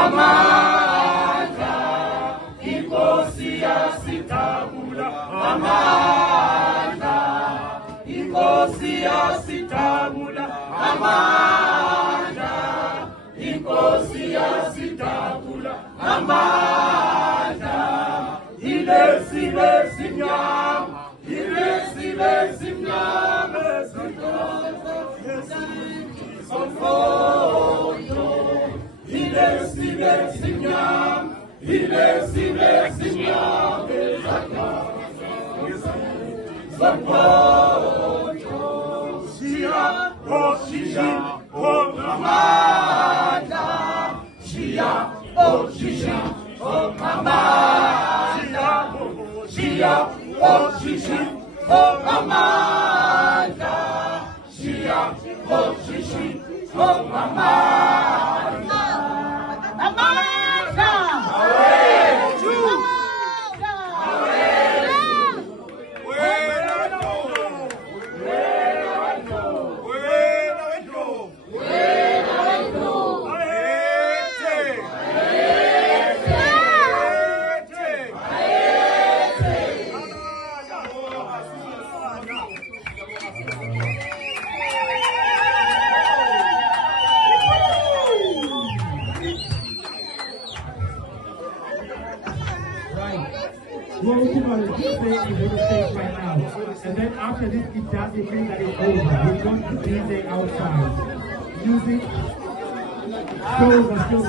amandla, inkosi yasitabula, amandla, inkosi yasitabula, amandla, inkosi yasitabula, amandla, ilesilesimnyama, ilesilesimnyama, somfoto, ilesilesimnyama, ilesilesimnyama, somfoto, Shia, oh Shia, oh Amanda, Shia, oh Shia, oh Amanda, Shia, oh Shia, oh Amanda, Shia, oh Shia, oh Amanda, Amanda, away, you, away, where I go, where I go, where I go, where I go, We're working on a DJ in the stage right now. And then after this guitar, they think that it's over. We're going to DJ outside. Music, shows are still